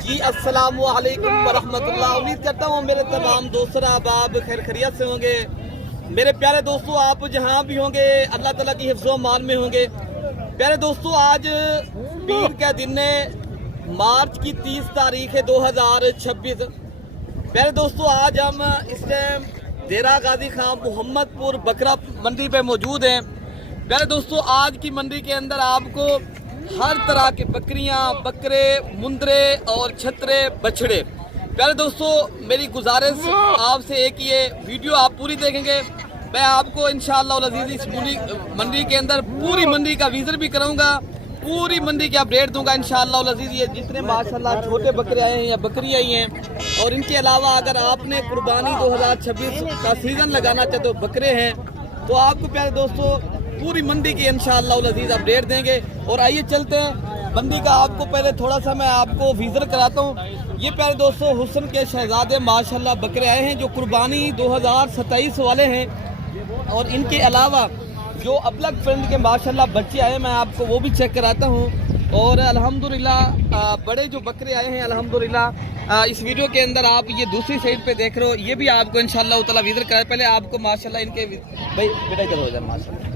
जी अस्सलामु अलैकुम वरहमतुल्लाह। उम्मीद करता हूँ मेरे तमाम दोस्त अहबाब खैर खैरियत से होंगे। मेरे प्यारे दोस्तों, आप जहाँ भी होंगे अल्लाह ताला की हिफ्ज़ो मान में होंगे। प्यारे दोस्तों, आज पीर का दिन है, मार्च की 30 तारीख है 2026। प्यारे दोस्तों, आज हम इस टाइम देरा गाजी खां मोहम्मदपुर बकरा मंडी पे मौजूद हैं। प्यारे दोस्तों, आज की मंडी के अंदर आपको हर तरह के बकरियां, बकरे, मुंदरे और छतरे, बछड़े। प्यारे दोस्तों, मेरी गुजारिश आपसे एक, ये वीडियो आप पूरी देखेंगे। मैं आपको इंशाअल्लाह अज़ीज़ इस मंडी के अंदर पूरी मंडी का विज़िट भी कराऊंगा, पूरी मंडी की अपडेट दूंगा इंशाअल्लाह अज़ीज़। ये जितने माशाल्लाह छोटे बकरे आए हैं या बकरी आई हैं, और इनके अलावा अगर आपने कुर्बानी 2026 का सीज़न लगाना चाहते हो, बकरे हैं, तो आपको प्यारे दोस्तों पूरी मंडी की इंशाअल्लाह अज़ीज़ अपडेट देंगे। और आइए चलते हैं मंडी का, आपको पहले थोड़ा सा मैं आपको विज़िट कराता हूँ। ये प्यारे दोस्तों हुस्न के शहजादे माशाल्लाह बकरे आए हैं जो कुर्बानी 2027 वाले हैं, और इनके अलावा जो अबलग फ्रेंड के माशाल्लाह बच्चे आए, मैं आपको वो भी चेक कराता हूँ। और अल्हम्दुलिल्लाह बड़े जो बकरे आए हैं अल्हम्दुलिल्लाह, इस वीडियो के अंदर आप ये दूसरी साइड पे देख रहे हो, ये भी आपको इंशाअल्लाह ताला विज़िट कराए। पहले आपको माशाल्लाह इनके भाई बेटा इधर हो जाए, माशाल्लाह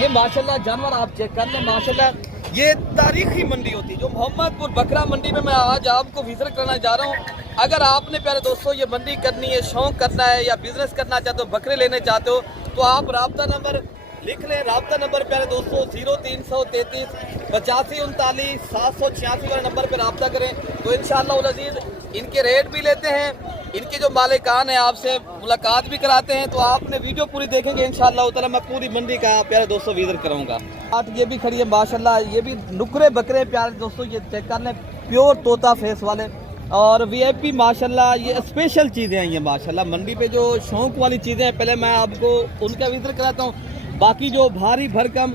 ये माशाल्लाह जानवर आप चेक कर लें। माशाल्लाह ये तारीखी मंडी होती है जो मोहम्मदपुर बकरा मंडी में मैं आज आपको विज़िट करना जा रहा हूँ। अगर आपने प्यारे दोस्तों ये मंडी करनी है, शौक करना है या बिजनेस करना चाहते हो, बकरे लेने चाहते हो, तो आप राब्ता नंबर लिख लें। राब्ता नंबर प्यारे दोस्तों 0333 8539 786 वाले नंबर पर राब्ता करें, तो इंशाअल्लाह अज़ीज़ इनके रेट भी लेते हैं, इनके जो मालिकान है आपसे मुलाकात भी कराते हैं। तो आपने वीडियो पूरी देखेंगे इंशाअल्लाह ताला, मैं पूरी मंडी का प्यारे दोस्तों विज़िट कराऊंगा। आज ये भी खड़ी है माशाल्लाह, ये भी नुकरे बकरे प्यारे दोस्तों, ये चेक कर लें, प्योर तोता फेस वाले और वीआईपी माशाल्लाह। ये स्पेशल चीज़ें हैं ये माशाल्लाह, मंडी पे जो शौक वाली चीज़ें हैं, पहले मैं आपको उनका विज़िट कराता हूँ। बाकी जो भारी भरकम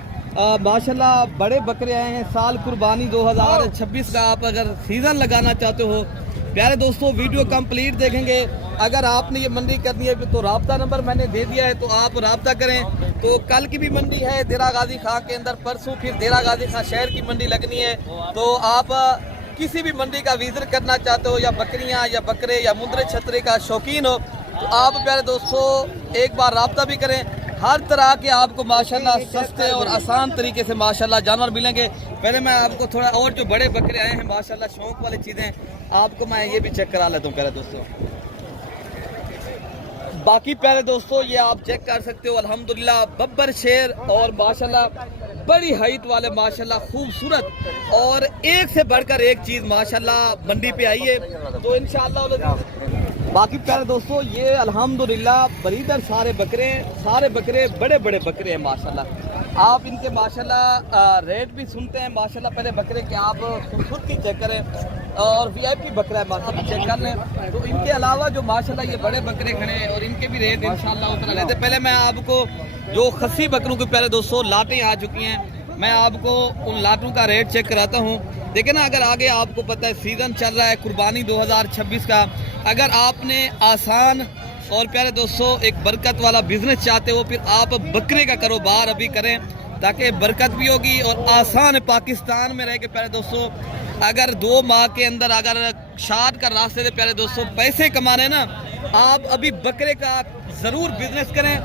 माशाल्लाह बड़े बकरे आए हैं, साल कुर्बानी 2026 का आप अगर सीज़न लगाना चाहते हो, प्यारे दोस्तों वीडियो कंप्लीट देखेंगे। अगर आपने ये मंडी करनी है तो राब्ता नंबर मैंने दे दिया है, तो आप राब्ता करें। तो कल की भी मंडी है देरा गाजी खां के अंदर, परसों फिर देरा गाजी खां शहर की मंडी लगनी है। तो आप किसी भी मंडी का विज़िट करना चाहते हो, या बकरियां या बकरे या मुंदरे छतरे का शौकीन हो, तो आप प्यारे दोस्तों एक बार राब्ता भी करें। हर तरह के आपको माशाल्लाह सस्ते और आसान तरीके से माशाल्लाह जानवर मिलेंगे। पहले मैं आपको थोड़ा और जो बड़े बकरे आए हैं माशाल्लाह शौक वाली चीज़ें आपको मैं ये भी चेक करा लेता हूँ प्यारे दोस्तों। बाकी प्यारे दोस्तों ये आप चेक कर सकते हो अल्हम्दुलिल्लाह बब्बर शेर, और माशाल्लाह बड़ी हाइट वाले माशाल्लाह खूबसूरत, और एक से बढ़कर एक चीज़ माशाल्लाह मंडी पे आई है। तो इंशाअल्लाह बाकी प्यारे दोस्तों ये अल्हम्दुलिल्लाह बरीदर सारे बकरे बड़े बड़े बकरे हैं माशाल्लाह। आप इनके माशाल्लाह रेट भी सुनते हैं माशाल्लाह। पहले बकरे के आप खुद की चेक करें, और वीआईपी बकरा है माशाल्लाह चेक कर लें। तो इनके अलावा जो माशाल्लाह ये बड़े बकरे खड़े हैं, और इनके भी रेट इंशाअल्लाह उतना रहते। पहले मैं आपको जो खस्सी बकरों के प्यारे दोस्तों लाटें आ चुकी हैं, मैं आपको उन लाटों का रेट चेक कराता हूँ। देखिए ना, अगर आगे आपको पता है सीज़न चल रहा है कुर्बानी 2026 का, अगर आपने आसान और प्यारे दोस्तों एक बरकत वाला बिजनेस चाहते हो, फिर आप बकरे का कारोबार अभी करें, ताकि बरकत भी होगी और आसान है। पाकिस्तान में रह के प्यारे दोस्तों अगर 2 माह के अंदर अगर शाद का रास्ते से प्यारे दोस्तों पैसे कमाने ना, आप अभी बकरे का ज़रूर बिजनेस करें।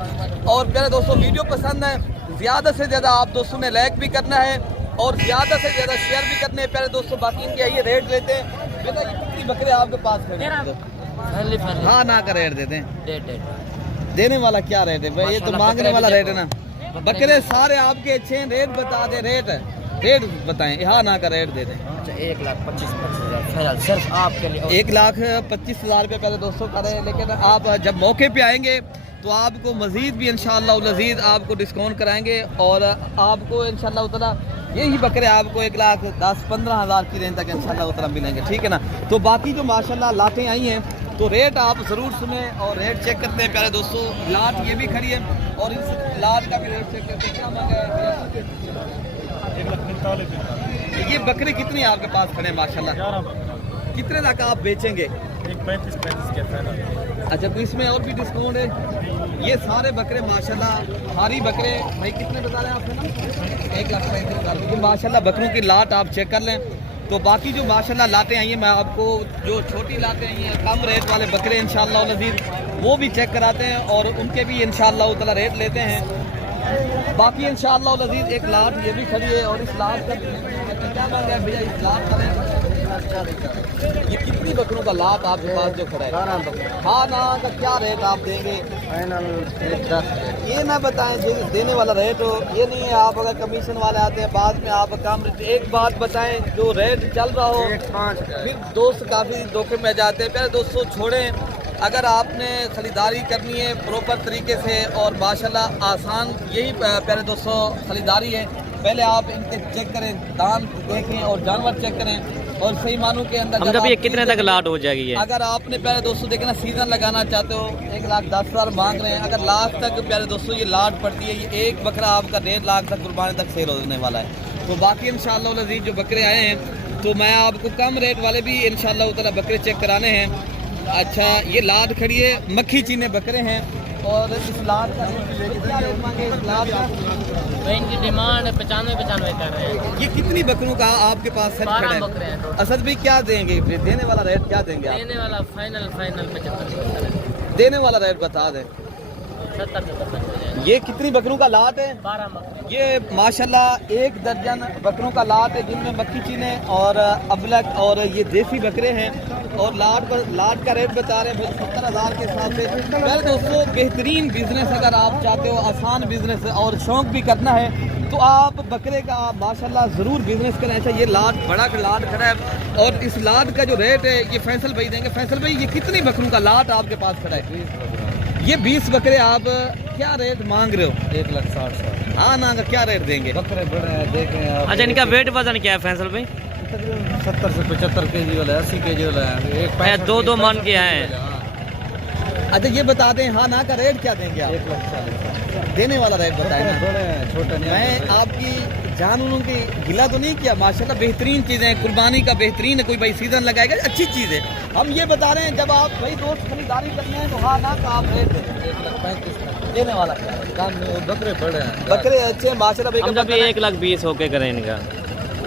और प्यारे दोस्तों वीडियो पसंद है, ज़्यादा से ज़्यादा आप दोस्तों ने लाइक भी करना है और ज़्यादा से ज़्यादा शेयर भी करने हैं प्यारे दोस्तों। बाकी इनके आइए रेट लेते हैं। बेटा ये कितनी बकरे आपके पास खड़े हैं? हाँ ना का रेट देते हैं। देने वाला क्या रेट है भाई? ये तो मांगने वाला रेट है ना। बकरे सारे आपके अच्छे हैं, रेट बता दे, रेट बताएं। हाँ ना का रेट दे दें। 1,25,000 सिर्फ आपके लिए। 1,25,000 रुपये पहले दोस्तों का रहे, लेकिन आप जब मौके पे आएंगे तो आपको मज़ीद भी इंशाअल्लाह अज़ीज़ आपको डिस्काउंट कराएंगे, और आपको इंशाअल्लाह ताला यही बकरे आपको 1,10,15,000 की रेंज तक इंशाअल्लाह ताला मिलेंगे, ठीक है ना। तो बाकी जो माशाअल्लाह लाटें आई हैं, तो रेट आप ज़रूर सुने और रेट चेक करते हैं प्यारे दोस्तों। लाट ये भी खड़ी है, और इस लाट का भी रेट चेक करते हैं। क्या मांगा है? 1,45,000। ये बकरे कितनी आपके पास खड़े हैं माशाल्लाह? कितने तक आप बेचेंगे? 35 के फाइनल। अच्छा, तो इसमें और भी डिस्काउंट है। ये सारे बकरे माशाल्लाह भारी बकरे भाई कितने बता रहे हैं आपने ना? 1,35,000। माशाल्लाह बकरों की लाट आप चेक कर लें। तो बाकी जो माशाल्लाह लाते आई हैं, मैं आपको जो छोटी लाते आई हैं कम रेट वाले बकरे इंशाअल्लाह नज़ीर वो भी चेक कराते हैं और उनके भी इंशाअल्लाह ताला रेट लेते हैं। बाकी इंशाअल्लाह नज़ीर एक लाट ये भी खड़ी है और इस लाट का क्या मांग है भैया? इस लाट का ये कितनी बकरों का लाट आपके पास जो खड़ा है? हाँ ना का क्या रेट आप देंगे? ये ना बताएं जो देने वाला रेट हो, ये नहीं है आप अगर कमीशन वाले आते हैं बाद में आप कम रेट। एक बात बताएं जो रेट चल रहा हो, फिर दोस्त काफ़ी धोखे में जाते हैं। पहले दोस्तों छोड़ें, अगर आपने ख़रीदारी करनी है प्रॉपर तरीके से और माशाल्लाह आसान, यही प्यारे दोस्तों ख़रीदारी है। पहले आप इनके चेक करें, दाम देखें और जानवर चेक करें और सही मानों के अंदर हम कभी कितने तक लाट हो जाएगी? अगर आपने प्यारे दोस्तों देखे ना सीजन लगाना चाहते हो 1,10,000 मांग रहे हैं, अगर लाख तक प्यारे दोस्तों ये लाट पड़ती है, ये एक बकरा आपका 1.5 लाख तक कुर्बानी तक सेल होने वाला है। तो बाकी इंशाअल्लाह नज़ीर जो बकरे आए हैं तो मैं आपको कम रेट वाले भी इंशाअल्लाह ताला बकरे चेक कराने हैं। अच्छा ये लाट खड़ी है, मक्खी चीने बकरे हैं और इस लाट का क्या रेट मांगे? इस लाट का इनकी डिमांड 95 कर रहे हैं। ये कितनी बकरों का आपके पास सेट खड़ा है? असद भाई क्या देंगे? देने वाला रेट क्या देंगे आप? देने वाला फाइनल 75 देने वाला रेट बता दें। 70 ये कितनी बकरों का लाट है? 12 बकरे। ये माशाल्लाह 1 दर्जन बकरों का लाट है जिनमें मक्खी चीने और अबलक और ये देसी बकरे हैं और लाट का रेट बता रहे हैं भाई 70,000 के हिसाब से। पहले दोस्तों बेहतरीन बिजनेस अगर आप चाहते हो, आसान बिजनेस और शौक भी करना है तो आप बकरे का माशाल्लाह ज़रूर बिजनेस करें। अच्छा ये लाट बड़ा लाट खड़ा है और इस लाट का जो रेट है ये फैसल भाई देंगे। फैसल भाई ये कितनी बकरों का लाट आपके पास खड़ा है? ये 20 बकरे आप क्या रेट मांग रहे हो? 1,60,000। हाँ ना क्या रेट देंगे? बकरे बड़े हैं, देखें आप। अच्छा इनका वेट वजन क्या है फैसल भाई? 70 से 75 केजी वाला है, 80 केजी वाला है, एक 2 मन के हैं। अच्छा ये बता दें हाँ ना का रेट क्या देंगे आप? 1,40,000 देने वाला रेट बताएं ना। बड़े हैं, छोटे नहीं। मैं आपकी जान उन की गिला तो नहीं किया, माशाल्लाह बेहतरीन चीज़ें, कुर्बानी का बेहतरीन है, कोई भाई सीजन लगाएगा अच्छी चीज़ है। हम ये बता रहे हैं जब आप भाई दोस्त खरीदारी करने हैं तो हाँ ना का आप रेट दें। 1,35,000 देने वाला काम में। बकरे बड़े हैं, बकरे अच्छे माशाल्लाह हम कभी 1,20,000 होके करें इनका।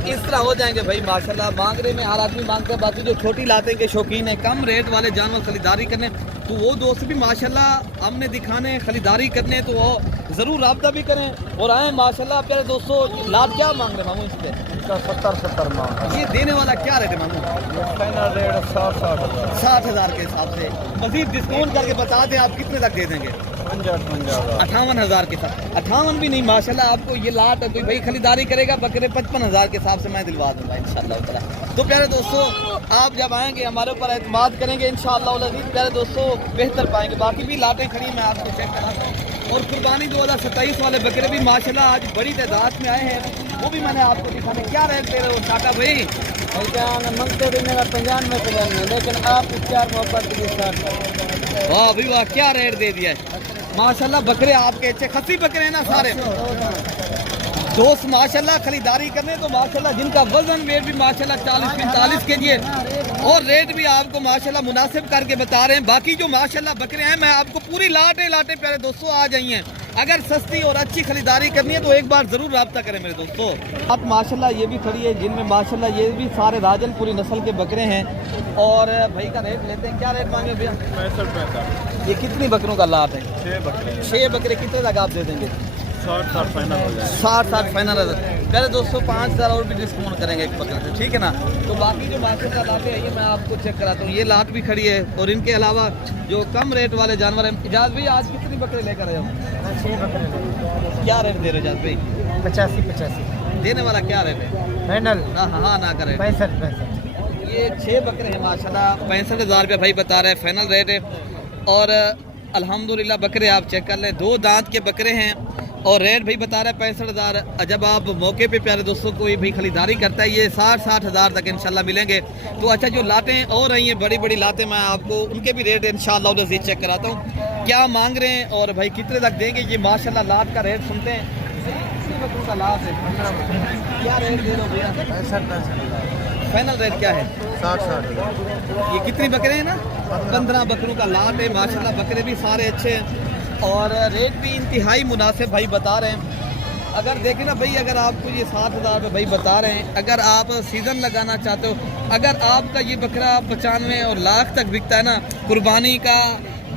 इस तरह हो जाएंगे भाई माशाल्लाह। मांगने में हर आदमी मांगते हैं, बाकी जो छोटी लाते के शौकीन है कम रेट वाले जानवर खरीदारी करने तो वो दोस्त भी माशाल्लाह हमने दिखाने खरीदारी करने तो वो ज़रूर रब्ता भी करें और आए माशाल्लाह। प्यारे दोस्तों लाट क्या मांग रहे मामू इस पे? इसका 70 मांग। ये देने वाला क्या रेट है मामू? फाइनल रेट 60,000 60,000 के हिसाब से। मजीद डिस्काउंट करके बता दें आप कितने तक दे देंगे? 58,000 के साथ। 58 भी नहीं माशाल्लाह आपको ये लाट कोई भाई खरीदारी करेगा बकरे 55,000 के हिसाब से मैं दिलवा दूंगा इंशाअल्लाह ताला। तो प्यारे दोस्तों आप जब आएंगे हमारे ऊपर एतमाद करेंगे इंशाअल्लाह अज़ीज़, प्यारे दोस्तों बेहतर पाएंगे। बाकी भी लाटें खड़ी मैं आपको चेक कराता हूँ और कुर्बानी 2027 वाले बकरे भी माशाल्लाह आज बड़ी तादाद में आए हैं, वो भी मैंने आपको दिखाने। क्या रेट दे रहे हो टाटा भाई? मंगते देने का 95 लेकिन आप 4 मोहब्बत के साथ। वाह भाई वाह क्या रेट दे दिया है माशाल्लाह। बकरे आपके अच्छे खसी बकरे हैं ना सारे दोस्त माशाल्लाह। खरीदारी करने तो माशाल्लाह जिनका वजन वेट भी माशाल्लाह 40-45 के जी और रेट भी आपको माशाल्लाह मुनासिब करके बता रहे हैं। बाकी जो माशाल्लाह बकरे हैं मैं आपको पूरी लाटे प्यारे दोस्तों आ जाइए। अगर सस्ती और अच्छी खरीदारी करनी है तो एक बार जरूर रब्ता करें मेरे दोस्तों। अब माशाल्लाह ये भी खड़ी है जिनमें माशाल्लाह ये भी सारे राजनपुरी नस्ल के बकरे हैं और भाई का रेट लेते हैं। क्या रेट मांगे भैया? 65 का। ये कितनी बकरों का लाट है? 6 बकरे कितने तक आप दे देंगे? 60 फाइनल हो जाएगा। 60 फाइनल है पहले दोस्तों 5,000 और भी डिस्काउंट करेंगे एक बकरे से, ठीक है ना। तो बाकी जो मार्केट का लाट है ये मैं आपको चेक कराता हूँ। ये लाट भी खड़ी है और इनके अलावा जो कम रेट वाले जानवर हैं। इजाज़ भाई आज कितनी बकरे लेकर आए हो? 6 बकरे। क्या रेट दे रहे हो इजाज़ भाई? 85 देने वाला क्या रेट है? फाइनल। हाँ ना करें। 65 ये 6 बकरे हैं माशाल्लाह 65,000 रुपये भाई बता रहे हैं फाइनल रेट है। और अल्हम्दुलिल्लाह बकरे आप चेक कर लें, 2 दांत के बकरे हैं और रेट भाई बता रहे हैं 65,000। जब आप मौके पे प्यारे दोस्तों कोई भाई खरीदारी करता है ये 60,000 तक इंशाल्लाह मिलेंगे। तो अच्छा जो लाटें और रही हैं बड़ी बड़ी लाटें मैं आपको उनके भी रेट इंशाल्लाह उधर से चेक कराता हूँ क्या मांग रहे हैं और भाई कितने तक देंगे। ये माशाल्लाह लाट का रेट सुनते हैं। बकरों का लाट है क्या रेट दे रहे हो भैया? 65 फाइनल रेट क्या है? 60। ये कितनी बकरे हैं ना? 15 बकरों का लाट है माशाल्लाह। बकरे भी सारे अच्छे हैं और रेट भी इंतहाई मुनासिब भाई बता रहे हैं। अगर देखें ना भाई, अगर आपको ये 7,000 में भाई बता रहे हैं, अगर आप सीज़न लगाना चाहते हो, अगर आपका ये बकरा 95 और लाख तक बिकता है ना, कुर्बानी का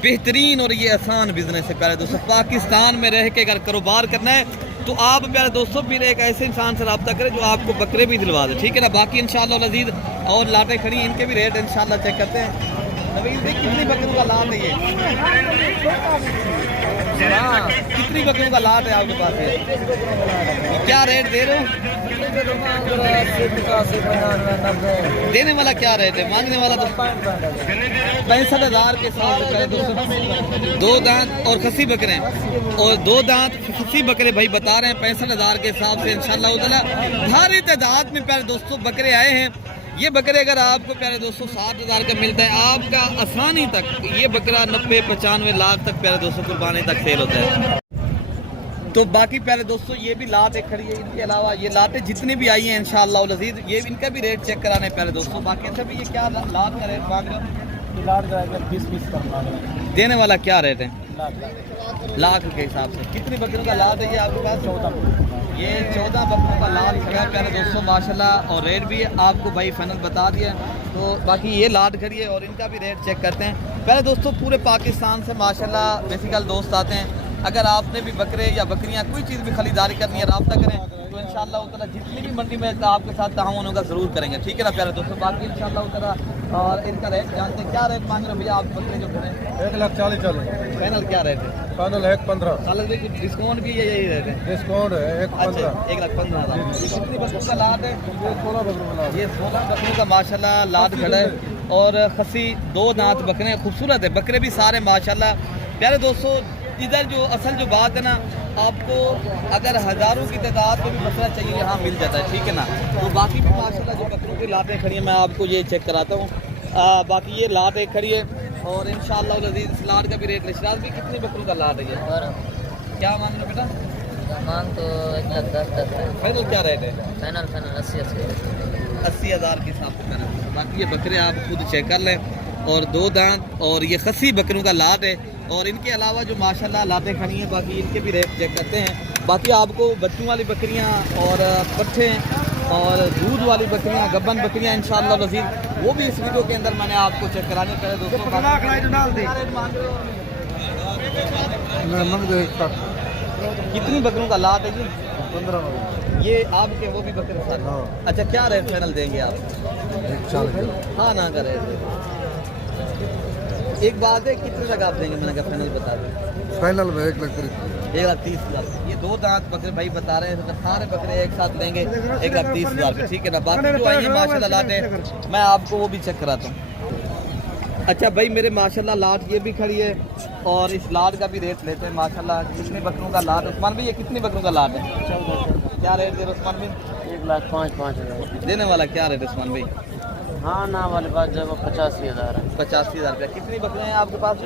बेहतरीन और ये आसान बिजनेस है प्यारे दोस्तों। पाकिस्तान में रह के अगर कारोबार करना है तो आप प्यारे दोस्तों फिर एक ऐसे इंसान से रब्ता करें जो आपको बकरे भी दिलवा दे, ठीक है ना। बाकी इंशाल्लाह लजीज और लाटें खड़ी हैं, इनके भी रेट इंशाल्लाह चेक करते हैं। नवीन भाई कितनी बकरियों का लाट है ये? हाँ, कितनी बकरियों का लाट है आपके पास है? क्या रेट दे रहे हो? देने वाला क्या रेट है? मांगने वाला तो 65,000 के साथ करे दोस्तों। 2 दांत और खसी बकरे हैं, और 2 दांत खसी बकरे भाई बता रहे हैं 65,000 के हिसाब से इंशाल्लाह ताला। भारी तादाद में प्यारे दोस्तों बकरे आए हैं। ये बकरे अगर आपको प्यारे दोस्तों 7,000 का मिलता है, आपका आसानी तक ये बकरा 90-95 लाख तक प्यारे दोस्तों कुर्बानी तक सेल होता है। तो बाकी प्यारे दोस्तों ये भी लाट एक खड़ी है, इनके अलावा ये लाटें जितनी भी आई हैं इंशाअल्लाह लजीज, ये इनका भी रेट चेक कराने प्यारे दोस्तों। बाकी अच्छा भी ये क्या लाट का रेट मांग रहे हो? लाट का 20 का मांग रहे हैं। देने वाला क्या रेट है? लाख के हिसाब से। कितनी बकरियों का लाट है ये आपके पास? 14। ये 14 बकरों का लाट खड़ा है प्यारे दोस्तों माशाल्लाह, और रेट भी आपको भाई फाइनल बता दिया। तो बाकी ये लाट खड़ी है और इनका भी रेट चेक करते हैं प्यारे दोस्तों। पूरे पाकिस्तान से माशाल्लाह बेसिकल दोस्त आते हैं। अगर आपने भी बकरे या बकरियां कोई चीज़ भी खरीदारी करनी है, रब्ता करें तो इंशाअल्लाह ताला जितनी भी मंडी में आपके साथ ताउन होगा ज़रूर करेंगे, ठीक है ना प्यारे दोस्तों। बाकी इंशाअल्लाह ताला और इनका रेट जानते हैं। क्या रेट मांग रहे हो भैया आप बकरे जो खड़े? 1,40,000। फाइनल क्या रेट है? फाइनल 1,15। साल डिस्काउंट भी यही रेट है? डिस्काउंट है 1,15। 1,15,000। कितनी बकरों का लाट है? 16 बकरों। ये 16 बकरों का माशाल्लाह लाट खड़ा है, और खसी 2 दांत बकरे खूबसूरत है। बकरे भी सारे माशाल्लाह प्यारे दोस्तों। इधर जो असल जो बात है ना, आपको अगर हज़ारों की तादाद में भी बकरा चाहिए यहाँ मिल जाता है, ठीक है ना। तो बाकी भी माशाल्लाह जो बकरों की लाटें खड़ी हैं मैं आपको ये चेक कराता हूँ। बाकी ये लाट एक खड़ी है, और इंशाअल्लाह लजीज इस लाट का भी रेट निशराज भी कितनी बकरों का लाट है ये? क्या मांग रहे हो बेटा? मांग तो 1,10,000 है। फाइनल क्या रेट है? फाइनल 80,000। 80,000 के हिसाब से करना। बाकी ये बकरे आप खुद चेक कर लें, और 2 दांत और ये खसी बकरों का लाट है, और इनके अलावा जो माशाल्लाह लाटें खड़ी हैं बाकी इनके भी रेट चेक करते हैं। बाकी आपको बच्चों वाली बकरियां और पट्ठे और दूध वाली बकरियां, गब्बन बकरियां इंशाअल्लाह लजीज वो भी इस वीडियो के अंदर मैंने आपको चेक कराने पड़े दोस्तों। कितनी बकरों का लाट है ये? 15। ये आपके वो भी बकरे सारे? अच्छा, क्या रेट फाइनल देंगे आप? 1,40,000। हाँ ना का रेट। एक बात है, कितने तक आप देंगे? मैंने कहा फाइनल बता दें। फाइनल में 1,30,000। 1,30,000। ये 2 दांत बकरे भाई बता रहे हैं, तो सारे बकरे एक साथ लेंगे 1,30,000 पे, ठीक है ना। बाकी जो आई है माशाल्लाह लाट मैं आपको वो भी चेक कराता हूँ। अच्छा भाई मेरे माशाल्लाह लाट ये भी खड़ी है, और इस लाट का भी रेट लेते हैं माशाल्लाह। कितने बकरों का लाट? उस्मान भाई ये कितने बकरों का लाट है? 14। क्या रेट दे रहे उस्मान भाई? 1,05,000। देने वाला क्या रेट उस्मान भाई? हाँ ना वाली बात जब 85,000 है। 85,000 रुपया। कितनी बकरे हैं आपके पास?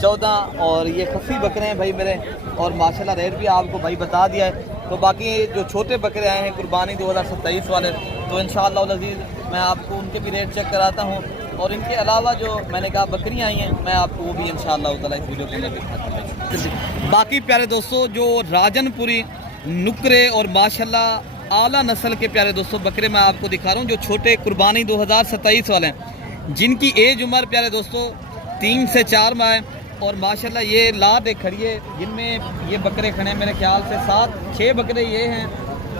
14, और ये खसी बकरे हैं भाई मेरे, और माशाल्लाह रेट भी आपको भाई बता दिया है। तो बाकी जो छोटे बकरे आए हैं कुर्बानी 2027 वाले, तो इंशाअल्लाह लजीज मैं आपको उनके भी रेट चेक कराता हूँ। और इनके अलावा जो मैंने कहा बकरियाँ आई हैं मैं आपको वो भी इंशाअल्लाह ताला इस वीडियो के अंदर दिखाता हूँ। बाकी प्यारे दोस्तों जो राजनपुरी नुकरे और माशाल्लाह आला नस्ल के प्यारे दोस्तों बकरे मैं आपको दिखा रहा हूँ, जो छोटे कुर्बानी 2027 वाले हैं, जिनकी एज उम्र प्यारे दोस्तों 3 से 4 माह है, और माशाल्लाह ये लाट एक खड़ी है जिनमें ये बकरे खड़े हैं मेरे ख्याल से 7-6 बकरे ये हैं,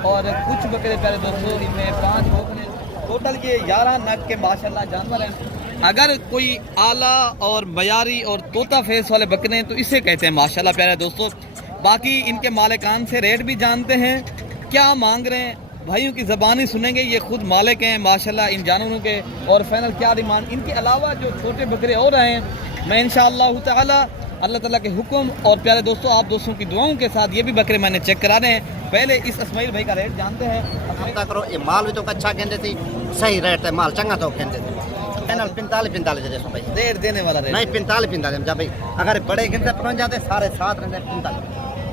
और कुछ बकरे प्यारे दोस्तों इनमें 5 बकरे, टोटल ये 11 नग के माशाल्लाह जानवर हैं। अगर कोई आला और मयारी और तोता फेस वाले बकरे हैं तो इसे कहते हैं माशाल्लाह प्यारे दोस्तों। बाकी इनके मालिकान से रेट भी जानते हैं, क्या मांग रहे हैं भाइयों की ज़बानी सुनेंगे, ये खुद मालिक हैं माशाल्लाह इन जानवरों के, और फाइनल क्या डिमांड। इनके अलावा जो छोटे बकरे और आए हैं मैं इंशाअल्लाह ताला अल्लाह ताला के हुक्म और प्यारे दोस्तों आप दोस्तों की दुआओं के साथ ये भी बकरे मैंने चेक कराने हैं। पहले इस इस्माइल भाई का रेट जानते हैं। करो ये माल भी तो अच्छा कहते थे, सही रेट है, माल चंगा तो कहते थे। फाइनल 45 जैसे भाई रेट देने वाला रेट नहीं 45 जब भाई अगर बड़े गिनते पहुंच जाते सारे 7 रहते 45।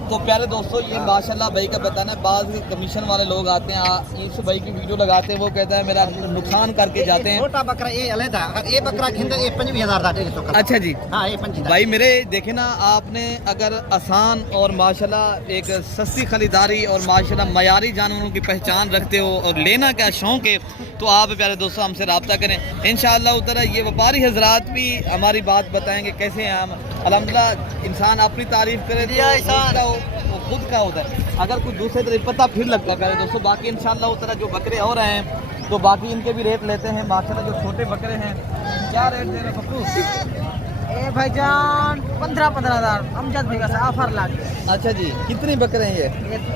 तो प्यारे दोस्तों ये माशाल्लाह भाई का बताना है, बाद कमीशन वाले लोग आते हैं इस भाई की वीडियो लगाते हैं, वो कहता है मेरा नुकसान करके जाते हैं। छोटा बकरा ये अलग है, ये बकरा खिंदे ये 25,000 का 150 का। अच्छा जी, हाँ ये 25,000 भाई मेरे देखे ना, आपने अगर आसान और माशाल्लाह एक सस्ती खरीदारी और माशाल्लाह मयारी जानवरों की पहचान रखते हो और लेना का शौक है, तो आप प्यारे दोस्तों हमसे रब्ता करें। इंशाअल्लाह उधर ये व्यापारी हजरात भी हमारी बात बताएंगे कैसे हैं हम। अल्हम्दुलिल्लाह इंसान अपनी तारीफ करे तो वो खुद का होता है, अगर कुछ दूसरे तरह पता फिर लगता है प्यारे दोस्तों। बाकी इंशाअल्लाह उधर जो बकरे हो रहे हैं तो बाकी इनके भी रेट लेते हैं। माशाल्लाह जो छोटे बकरे हैं क्या रेट दे रहे पप्पू? ए भाईजान 15,000 अमजद भाई का ऑफर लागे। अच्छा जी, कितने बकरे हैं ये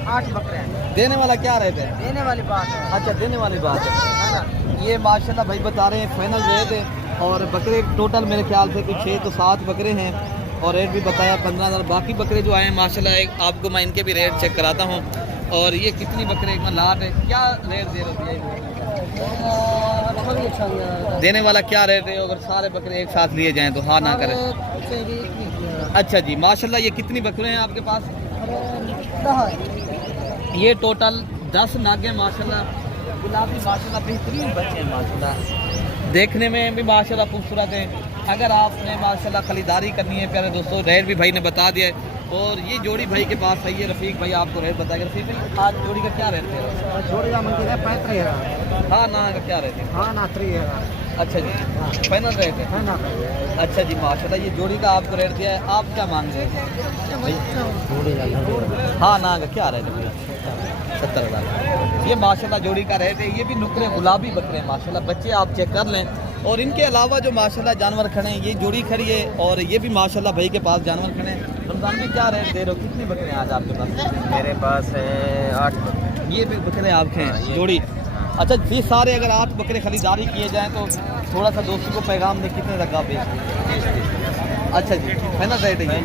8 बकरे हैं। देने वाला क्या रेट है? देने वाली बात है। अच्छा देने वाली बात है है ना? ये माशाल्लाह भाई बता रहे हैं फाइनल रेट है, और बकरे टोटल मेरे ख्याल से कुछ 6 तो 7 बकरे हैं, और रेट भी बताया 15,000। बाकी बकरे जो आए हैं माशाल्लाह एक आपको मैं इनके भी रेट चेक कराता हूँ। और ये कितनी बकरे एक लाट है, क्या रेट दे रहे हैं? देने वाला क्या रेट है अगर सारे बकरे एक साथ लिए जाएं तो? हाँ ना करें। अच्छा जी, माशाल्लाह ये कितनी बकरे हैं आपके पास? ये टोटल 10 नागे माशाल्लाह, गुलाबी माशाल्लाह बेहतरीन बच्चे हैं माशाल्लाह, देखने में भी माशाल्लाह खूबसूरत हैं। अगर आपने माशाल्लाह खरीदारी करनी है प्यारे दोस्तों, रेट भी भाई ने बता दिया है। और ये जोड़ी भाई के पास है, ये रफीक भाई आपको रेट बताएगा। रफीक भाई आज जोड़ी का क्या रेट है? जोड़ी का मंदिर है 35,000। हाँ ना का क्या रेट है? हाँ ना 3,000। अच्छा जी, फाइनल रेट है। है ना अच्छा जी माशाल्लाह ये जोड़ी का आपको रेट दिया है, आप क्या मांग रहे हैं? हाँ ना का क्या रेट है? 70,000। ये माशाल्लाह जोड़ी का रेट है। ये भी नुकरे गुलाबी बकरे हैं माशाल्लाह, बच्चे आप चेक कर लें। और इनके अलावा जो माशाल्लाह जानवर खड़े हैं, ये जोड़ी खड़ी है, और ये भी माशाल्लाह भाई के पास जानवर खड़े हैं। रमजान में क्या रेट दे रहे हो? कितने बकरे हैं आज आपके पास? मेरे पास है 8 ये भी बकरे आपके हैं जोड़ी? अच्छा, ये सारे अगर 8 बकरे खरीदारी किए जाएँ तो थोड़ा सा दोस्तों को पैगाम दें कितने तक आप बेचते? अच्छा जी, फाइनल रेट है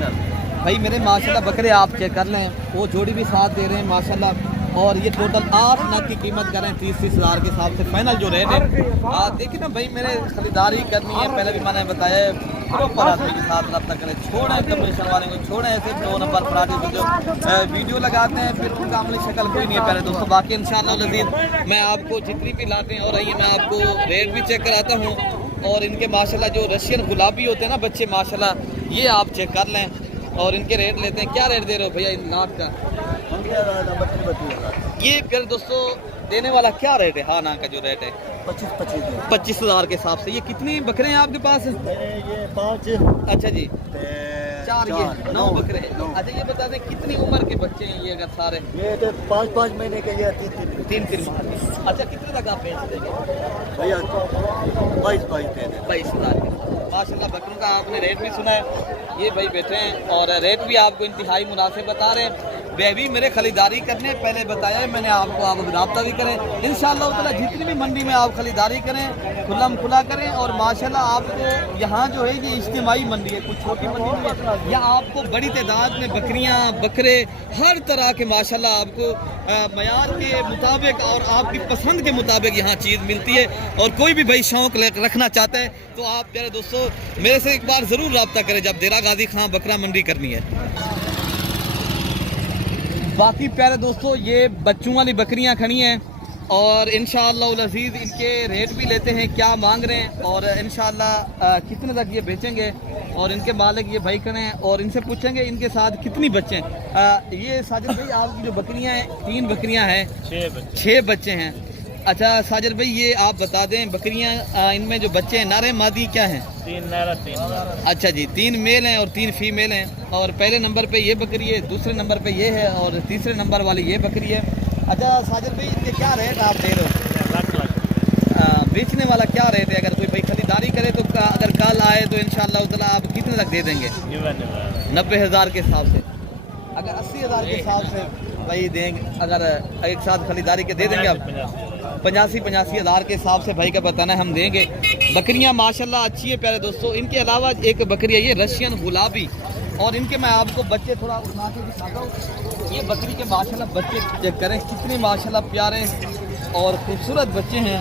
भाई मेरे माशाल्लाह बकरे आप चेक कर लें, वो जोड़ी भी साथ दे रहे हैं माशाल्लाह। और ये टोटल 8 नग की कीमत करें 30-30 हज़ार के हिसाब से फाइनल जो रेट है। देखिए ना भाई, मेरे खरीदारी करनी है, पहले भी मैंने बताया प्रॉपर आदमी के साथ रब्ता करें, छोड़ें कमीशन वाले को, छोड़ें ऐसे 2 नंबर फराडी को जो वीडियो लगाते हैं फिर उनका अमली शक्ल कोई नहीं है प्यारे दोस्तों। बाकी इंशाअल्लाह लज़ीज़ मैं आपको जितनी भी लाटें हो रही हैं मैं आपको रेट भी चेक कराता हूँ। और इनके माशाल्लाह जो रशियन गुलाबी होते हैं ना बच्चे माशाल्लाह, ये आप चेक कर लें और इनके रेट लेते हैं। क्या रेट दे रहे हो भैया इन नाट का? ये फिर दोस्तों देने वाला क्या रेट है? हाँ ना का जो रेट है 25,000 के हिसाब से। ये कितने बकरे हैं आपके पास? ये 5। अच्छा जी, 4 ये 9 बकरे हैं। अच्छा ये बता दें कितनी उम्र के बच्चे हैं ये अगर सारे? ये तो 5-5 महीने के, ये 3-3 माह के। अच्छा कितने तक आप बेच देंगे? भैया 22 दे देना। 22,000 के माशाल्लाह। बकरों का आपने रेट भी सुना है, ये भाई बैठे हैं और रेट भी आपको इंतहाई मुनासिब बता रहे हैं। वे भी मेरे खरीदारी करने पहले बताया है मैंने आपको, आप रब्ता भी करें इंशाअल्लाह ताला। जितनी भी मंडी में आप खरीदारी करें खुल्लम खुला करें। और माशाल्लाह आपको यहाँ जो है ये इज्तिमाई मंडी है, कुछ छोटी मंडी नहीं है, यहाँ आपको बड़ी तादाद में बकरियाँ बकरे हर तरह के माशाल्लाह आपको मयार के मुताबिक और आपकी पसंद के मुताबिक यहाँ चीज़ मिलती है। और कोई भी भाई शौक़ रखना चाहता है तो आप प्यारे दोस्तों मेरे से एक बार ज़रूर रब्ता करें जब देरा गाजी खां बकरा मंडी करनी है। बाकी प्यारे दोस्तों ये बच्चों वाली बकरियां खड़ी हैं और इंशाअल्लाह अज़ीज़ इनके रेट भी लेते हैं क्या मांग रहे हैं और इंशाअल्लाह कितने तक ये बेचेंगे। और इनके मालिक ये भाई खड़े हैं और इनसे पूछेंगे इनके साथ कितनी बच्चे हैं। ये साजिद भाई आपकी जो बकरियां हैं 3 बकरियां हैं, 6 बच्चे हैं। अच्छा साजिद भाई ये आप बता दें बकरियां इनमें जो बच्चे हैं नारे मादी क्या हैं? 3 नारा 3। अच्छा जी, 3 मेल हैं और 3 फीमेल हैं। और पहले नंबर पे ये बकरी है, दूसरे नंबर पे ये है और तीसरे नंबर वाली ये बकरी है। अच्छा साजिद भाई इनके क्या रेट आप दे रहे हो? बेचने वाला क्या रेट है? अगर कोई भाई खरीदारी करे तो अगर कल आए तो इंशाअल्लाह ताला आप कितने तक दे देंगे? 90,000 के हिसाब से। अगर 80,000 के हिसाब से भाई देंगे, अगर एक साथ खरीदारी के दे देंगे आप 85,000 के हिसाब से भाई का बताना है हम देंगे। बकरियां माशाल्लाह अच्छी है प्यारे दोस्तों। इनके अलावा एक बकरी है ये रशियन गुलाबी और इनके मैं आपको बच्चे थोड़ा उठा के दिखाता हूँ। ये बकरी के माशाल्लाह बच्चे चेक करें कितने माशाल्लाह प्यारे और खूबसूरत बच्चे हैं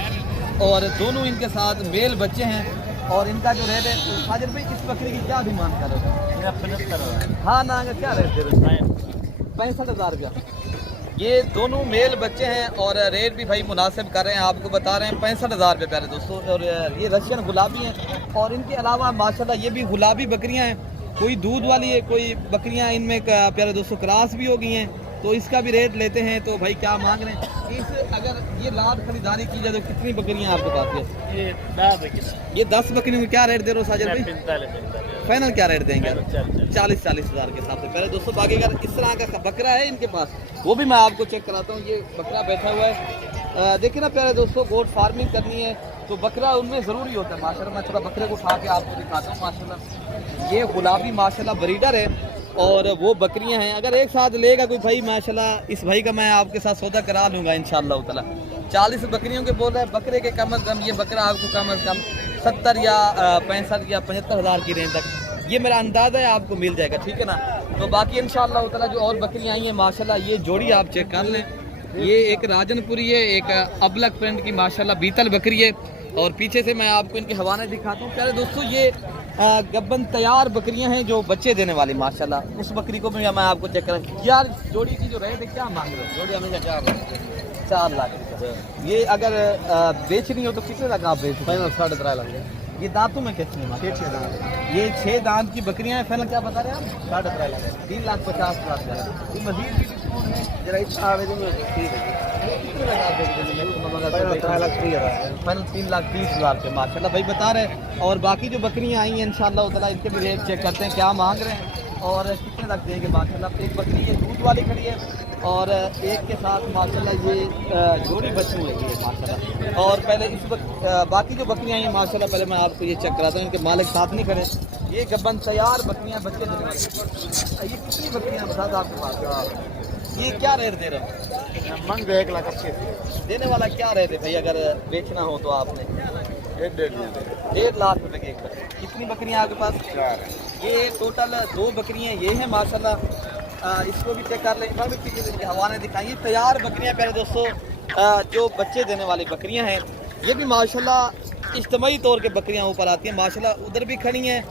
और दोनों इनके साथ मेल बच्चे हैं। और इनका जो रेट है साजिद भाई इस बकरी की क्या डिमांड कर रहे हो? 75। हाँ ना क्या रेट दे रहे हो? 65,000 रुपया। ये दोनों मेल बच्चे हैं और रेट भी भाई मुनासिब कर रहे हैं, आपको बता रहे हैं 65,000 रुपये प्यारे दोस्तों। और ये रशियन गुलाबी हैं और इनके अलावा माशाल्लाह ये भी गुलाबी बकरियां हैं, कोई दूध वाली है, कोई बकरियां इनमें प्यारे दोस्तों क्रॉस भी हो गई हैं, तो इसका भी रेट लेते हैं। तो भाई क्या मांग रहे हैं इस, अगर ये लाट खरीदारी की जाए तो कितनी बकरियां आपके पास है? ये 10 बकरियों को क्या रेट दे रहे हो साजिद भाई? फाइनल क्या रेट देंगे? 40,000 के हिसाब से। पहले दोस्तों बाकी अगर इस तरह का बकरा है इनके पास, वो भी मैं आपको चेक कराता हूँ। ये बकरा बैठा हुआ है, देखिए ना प्यारे दोस्तों, गोट फार्मिंग करनी है तो बकरा उनमें ज़रूरी होता है माशाल्लाह। मैं थोड़ा बकरे को उठा के आपको दिखाता हूँ माशाल्लाह। ये गुलाबी माशाल्लाह ब्रीडर है और वो बकरियां हैं। अगर एक साथ लेगा कोई भाई माशाल्लाह, इस भाई का मैं आपके साथ सौदा करा लूँगा इंशाअल्लाह ताला। 40 बकरियों के बोल रहे हैं, बकरे के कम अज़ कम ये बकरा आपको कम अज़ कम 70 या 65 या 75,000 की रेंज तक, ये मेरा अंदाज़ा है आपको मिल जाएगा, ठीक है ना। तो बाकी इंशाअल्लाह ताला जो और बकरियां आई हैं माशाल्लाह, ये जोड़ी आप चेक कर लें। ये एक राजनपुरी है, एक अबलक प्रिंट की माशाल्लाह बीतल बकरी है। और पीछे से मैं आपको इनके हवाले दिखाता हूँ प्यारे दोस्तों। ये गब्बन तैयार बकरियां हैं जो बच्चे देने वाली माशाल्लाह। उस बकरी को भी मैं आपको चेक करूँ यार। जोड़ी की जो रेट है क्या मांग रहे हो? जोड़ी हमें 4 लाख। ये अगर बेचनी हो तो कितने लाख आप बेच? फाइनल 3.5 लाख। ये दांतों में कितने? 6 दांत। ये 6 दांत की बकरियां हैं। फाइनल क्या बता रहे हैं आप? 3.5 लाख। 3,50,000। ये मजीद भी डिस्काउंट है जरा इस आवेदन में ठीक है। कितने लगा आप बेच देंगे? फाइनल 3,30,000 के माशाल्लाह भाई बता रहे। और बाकी जो बकरियां आई हैं इंशाअल्लाह ताला इनके भी रेट चेक करते हैं क्या मांग रहे हैं और कितने तक देंगे माशाल्लाह। एक बकरी ये दूध वाली खड़ी है और एक के साथ माशाल्लाह ये जोड़ी बच्ची हुई है माशाल्लाह। और पहले इस बाकी जो बकरियां आई हैं माशाल्लाह, पहले मैं आपको ये चेक कराता हूँ। इनके मालिक साथ नहीं खड़े। ये गब्बन तैयार बकरियां बच्चे देने वाली। ये कितनी बकरियां बता दो आपके पास? ये क्या रेट दे रहे हो? मंग 1,80,000 देने वाला क्या रेट है भाई अगर बेचना हो तो? आपने 1.5 लाख रुपए की एक बकरी। कितनी बकरियां आपके पास? ये टोटल 2 बकरियां ये हैं माशाल्लाह। इसको भी चेक कर लें, इनके हवाले दिखाइए। तैयार बकरियां प्यारे दोस्तों जो बच्चे देने वाली बकरियां हैं, ये भी माशाल्लाह इज्तिमाई तौर के बकरियां ऊपर आती हैं माशाल्लाह। उधर भी खड़ी हैं,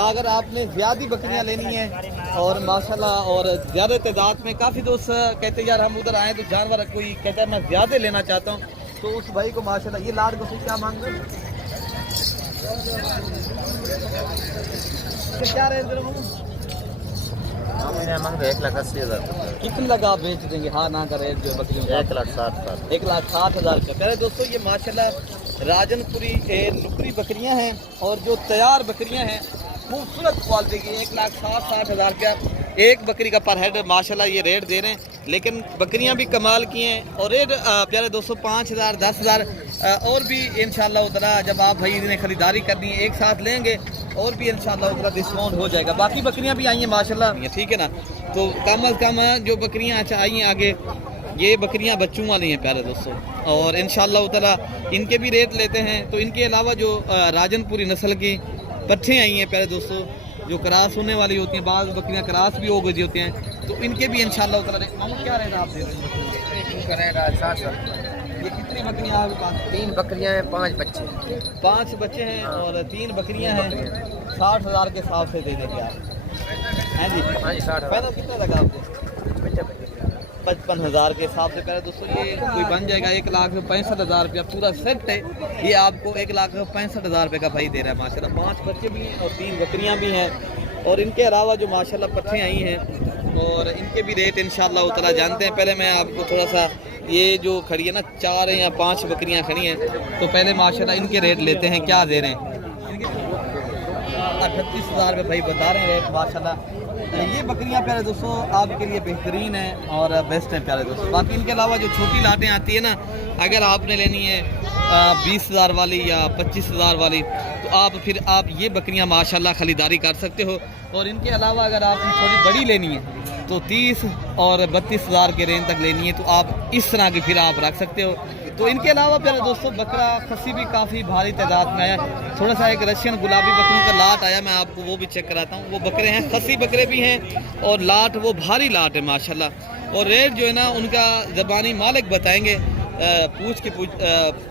अगर आपने ज़्यादा बकरियां लेनी है और माशाल्लाह और ज़्यादा तादाद में। काफ़ी दोस्त कहते हैं यार हम उधर आए तो जानवर कोई कहता है मैं ज़्यादा लेना चाहता हूँ, तो उस भाई को माशाल्लाह। ये लाड को क्या मांग रहे हैं? क्या रेट दे रहे हो? मंग 1,80,000। कितने लगा आप बेच देंगे? हाँ ना का रेट जो बकरियों का 1,60,000। 1,60,000 का। पहले दोस्तों ये माशाल्लाह राजनपुरी नुकरी बकरियां हैं और जो तैयार बकरियां हैं खूबसूरत क्वालिटी की। 1,60,000 का एक बकरी का पर हेड माशाल्लाह ये रेट दे रहे हैं। लेकिन बकरियां भी कमाल की हैं और रेट प्यारे दोस्तों 5,000 10,000 और भी इंशाअल्लाह उतना जब आप भाई इन्हें खरीदारी करनी है एक साथ लेंगे और भी इंशाअल्लाह उतना डिस्काउंट हो जाएगा। बाकी बकरियां भी आई हैं माशाल्लाह, ठीक है ना। तो कम अज़ कम जो बकरियां अच्छा आई हैं आगे, ये बकरियां बच्चों वाली हैं प्यारे दोस्तों और इंशाअल्लाह ताला इनके भी रेट लेते हैं। तो इनके अलावा जो राजनपुरी नस्ल की पट्ठे आई हैं प्यारे दोस्तों जो क्रॉस होने वाली होती हैं, बाद बकरियां क्रॉस भी हो गई होती हैं, तो इनके भी इंशाअल्लाह ताला क्या रेट आप दे रहे हैं? ये कितनी बकरियां आपके पास? 3 बकरियां हैं, 5 बच्चे। 5 बच्चे हैं और 3 बकरियां हैं। 60,000 के हिसाब से दे देंगे आप, हैं जी? हाँ जी 60,000। पहले कितना लगा आपको? 55,000 के हिसाब से। पहले दोस्तों ये कोई बन जाएगा 1,65,000 रुपया पूरा सेट है। ये आपको 1,65,000 रुपये का भाई दे रहा है माशाल्लाह। 5 बच्चे भी हैं और 3 बकरियां भी हैं और इनके अलावा जो माशाल्लाह पट्ठे आई हैं और इनके भी रेट इंशाअल्लाह ताला जानते हैं। पहले मैं आपको थोड़ा सा ये जो खड़ी है ना 4 या 5 बकरियां खड़ी हैं, तो पहले माशाल्लाह इनके रेट लेते हैं क्या दे रहे हैं। 38,000 रुपये भाई बता रहे हैं रेट माशाल्लाह। ये बकरियां प्यारे दोस्तों आपके लिए बेहतरीन है और बेस्ट है प्यारे दोस्तों। बाकी इनके अलावा जो छोटी लाटें आती है ना, अगर आपने लेनी है 20,000 वाली या 25,000 वाली, तो आप ये बकरियां माशाल्लाह खरीदारी कर सकते हो। और इनके अलावा अगर आपने थोड़ी बड़ी लेनी है तो 30 और 32,000 के रेंज तक लेनी है, तो आप इस तरह की फिर आप रख सकते हो। तो इनके अलावा प्यारे दोस्तों बकरा खस्सी भी काफ़ी भारी तादाद में आया। थोड़ा सा एक रशियन गुलाबी बकरों का लाट आया, मैं आपको वो भी चेक कराता हूँ। वो बकरे हैं, खस्सी बकरे भी हैं और लाट वो भारी लाट है माशाल्लाह। और रेट जो है ना उनका ज़बानी मालिक बताएंगे, पूछ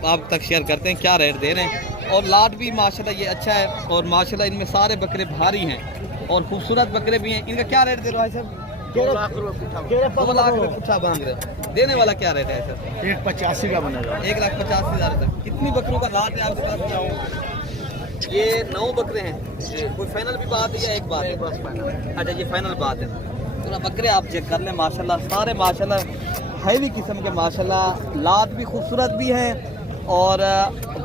आप तक शेयर करते हैं क्या रेट दे रहे हैं। और लाट भी माशाल्लाह ये अच्छा है और माशाल्लाह इनमें सारे बकरे भारी हैं और खूबसूरत बकरे भी हैं। इनका क्या रेट दे रहा है सर? 2 लाख रुपए पुट्ठा मांग रहे हो। देने वाला क्या रेट है सर? 185 का बनेगा। 1,85,000 तक। कितनी बकरों का लाट है आपके पास? ये 9 बकरे हैं। कोई फाइनल भी बात है या एक बात है? अच्छा ये फाइनल बात है। पूरा बकरे आप चेक कर लें माशाल्लाह, सारे माशाल्लाह हैवी किस्म के माशाल्लाह, लाट भी खूबसूरत भी हैं और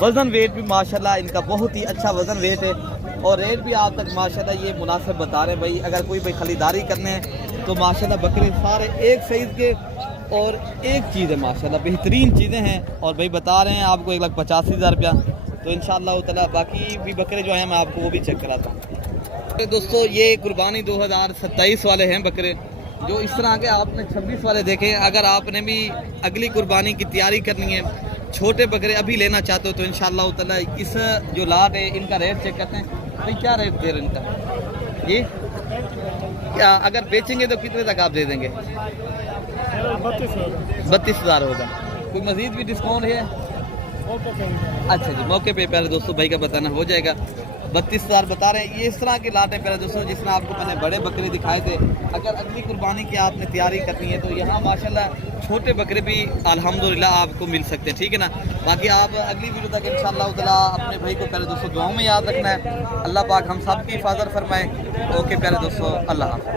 वज़न वेट भी माशाल्लाह इनका बहुत ही अच्छा वज़न वेट है और रेट भी आप तक माशाल्लाह ये मुनासिब बता रहे हैं भाई। अगर कोई भाई खरीदारी करने हैं तो माशाल्लाह बकरे सारे एक साइज़ के और एक चीज़ है माशाल्लाह बेहतरीन चीज़ें हैं और भाई बता रहे हैं आपको 1,85,000 रुपया। तो इंशाअल्लाह ताला बाकी भी बकरे जो हैं मैं आपको वो भी चेक कराता हूँ। दोस्तों ये कुर्बानी 2027 वाले हैं बकरे, जो इस तरह के आपने 26 वाले देखे। अगर आपने भी अगली कुर्बानी की तैयारी करनी है, छोटे बकरे अभी लेना चाहते हो तो इंशाअल्लाह ताला इस जो लाट है इनका रेट चेक करते हैं भाई। क्या रेट दे रहे हैं इनका? ये क्या अगर बेचेंगे तो कितने तक आप दे देंगे? 32,000 होगा। कोई मज़ीद भी डिस्काउंट है? अच्छा जी, मौके पे प्यारे दोस्तों भाई का बताना हो जाएगा। 32,000 बता रहे हैं। ये इस तरह के लाट हैं प्यारे दोस्तों, जिस तरह आपको मैंने बड़े बकरे दिखाए थे। अगर अगली कुर्बानी की आपने तैयारी करनी है तो यहाँ माशाल्लाह छोटे बकरे भी अल्हम्दुलिल्लाह आपको मिल सकते हैं, ठीक है ना। बाकी आप अगली वीडियो तक इंशाअल्लाह ताला अपने भाई को प्यारे दोस्तों दुआओं में याद रखना है। अल्लाह पाक हम सब की हिफाजत फरमाए। ओके प्यारे दोस्तों, अल्लाह हाफ़िज़।